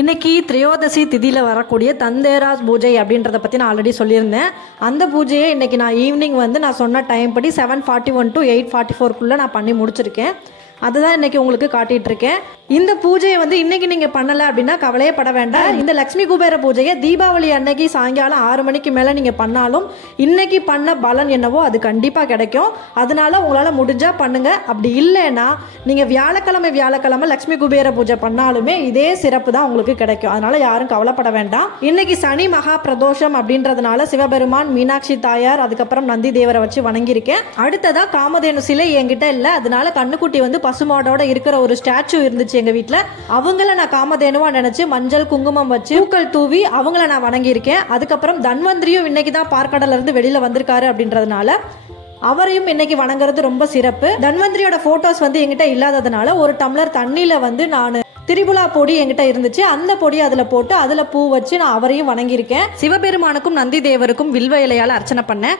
இன்னைக்கு திரையோதசி திதியில் வரக்கூடிய தந்தேராஸ் பூஜை அப்படின்றத பற்றி நான் ஆல்ரெடி சொல்லியிருந்தேன். அந்த பூஜையை இன்னைக்கு நான் ஈவினிங் நான் சொன்ன டைம் படி 7:41 to 8:44 நான் பண்ணி முடிச்சிருக்கேன். அதுதான் இன்னைக்கு உங்களுக்கு காட்டிட்டு இருக்கேன். இந்த பூஜையை இன்னைக்கு நீங்கள் பண்ணலை அப்படின்னா கவலையே பட வேண்டாம். இந்த லக்ஷ்மி குபேர பூஜையை தீபாவளி அன்னைக்கு சாயங்காலம் 6 மணிக்கு மேலே நீங்கள் பண்ணாலும் இன்னைக்கு பண்ண பலன் என்னவோ அது கண்டிப்பாக கிடைக்கும். அதனால உங்களால் முடிஞ்சால் பண்ணுங்க. அப்படி இல்லைன்னா நீங்கள் வியாழக்கிழமை லக்ஷ்மி குபேர பூஜை பண்ணாலுமே இதே சிறப்பு தான் உங்களுக்கு கிடைக்கும். அதனால யாரும் கவலைப்பட வேண்டாம். இன்னைக்கு சனி மகா பிரதோஷம் அப்படின்றதுனால சிவபெருமான், மீனாட்சி தாயார், அதுக்கப்புறம் நந்தி தேவரை வச்சு வணங்கியிருக்கேன். அடுத்ததா காமதேனு சிலை என்கிட்ட இல்லை. அதனால கண்ணுக்குட்டி பசுமாடோட இருக்கிற ஒரு ஸ்டாச்சு இருந்துச்சு எங்க வீட்டுல. அவங்கள நான் காமதேனுவா நினைச்சு மஞ்சள் குங்குமம் வச்சு பூக்கள் தூவி அவங்கள நான் வணங்கியிருக்கேன். அதுக்கப்புறம் தன்வந்திரியும் இன்னைக்கு தான் பார்க்கடல இருந்து வெளியில வந்திருக்காரு அப்படின்றதுனால அவரையும் இன்னைக்கு வணங்குறது ரொம்ப சிறப்பு. தன்வந்திரியோட போட்டோஸ் என்கிட்ட இல்லாததுனால ஒரு டம்ளர் தண்ணியில நான் திரிபுலா பொடி என்கிட்ட இருந்துச்சு. அந்த பொடி அதில் போட்டு அதில் பூ வச்சு நான் அவரையும் வணங்கியிருக்கேன். சிவபெருமானுக்கும் நந்தி தேவருக்கும் வில்வ இலையால் அர்ச்சனை பண்ணேன்.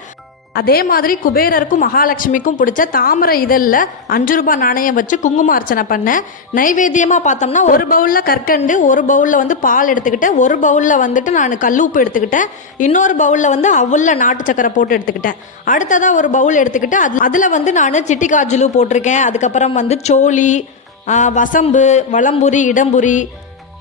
அதே மாதிரி குபேரருக்கும் மகாலட்சுமிக்கும் பிடிச்ச தாமரை இதழில் 5 ரூபாய் நாணயம் வச்சு குங்கும அர்ச்சனை பண்ணேன். நைவேத்தியமாக பார்த்தோம்னா ஒரு பவுலில் கற்கண்டு, ஒரு பவுலில் பால் எடுத்துக்கிட்டேன், ஒரு பவுலில் நான் கல்லுப்பு எடுத்துக்கிட்டேன், இன்னொரு பவுலில் அவுளில் நாட்டு சக்கரை போட்டு எடுத்துக்கிட்டேன். அடுத்ததாக ஒரு பவுல் எடுத்துக்கிட்டு அதில் நான் சிட்டி காஜுலு போட்டிருக்கேன். அதுக்கப்புறம் சோழி, வசம்பு, வளம்புரி, இடம்புரி,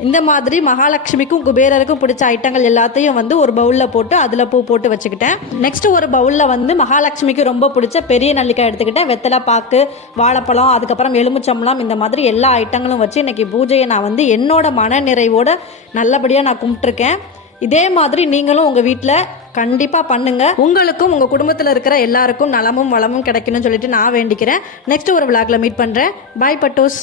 இந்த மாதிரி மகாலட்சுமிக்கும் குபேரருக்கும் பிடிச்ச ஐட்டங்கள் எல்லாத்தையும் ஒரு பவுலில் போட்டு அதில் பூ போட்டு வச்சுக்கிட்டேன். நெக்ஸ்ட் ஒரு பவுலில் மகாலட்சுமிக்கு ரொம்ப பிடிச்ச பெரிய நெல்லிக்காய் எடுத்துக்கிட்டேன். வெத்தலை பாக்கு, வாழைப்பழம், அதுக்கப்புறம் எலுமிச்சம்பழம், இந்த மாதிரி எல்லா ஐட்டங்களும் வச்சு இன்னைக்கு பூஜையை நான் என்னோட மன நிறைவோட நல்லபடியாக நான் கும்பிட்டுருக்கேன். இதே மாதிரி நீங்களும் உங்கள் வீட்டில் கண்டிப்பாக பண்ணுங்க. உங்களுக்கும் உங்கள் குடும்பத்தில் இருக்கிற எல்லாருக்கும் நலமும் வளமும் கிடைக்கணும்னு சொல்லிட்டு நான் வேண்டிக்கிறேன். நெக்ஸ்ட் ஒரு விளாக்ல மீட் பண்ணுறேன். பாய் பட்டோஸ்.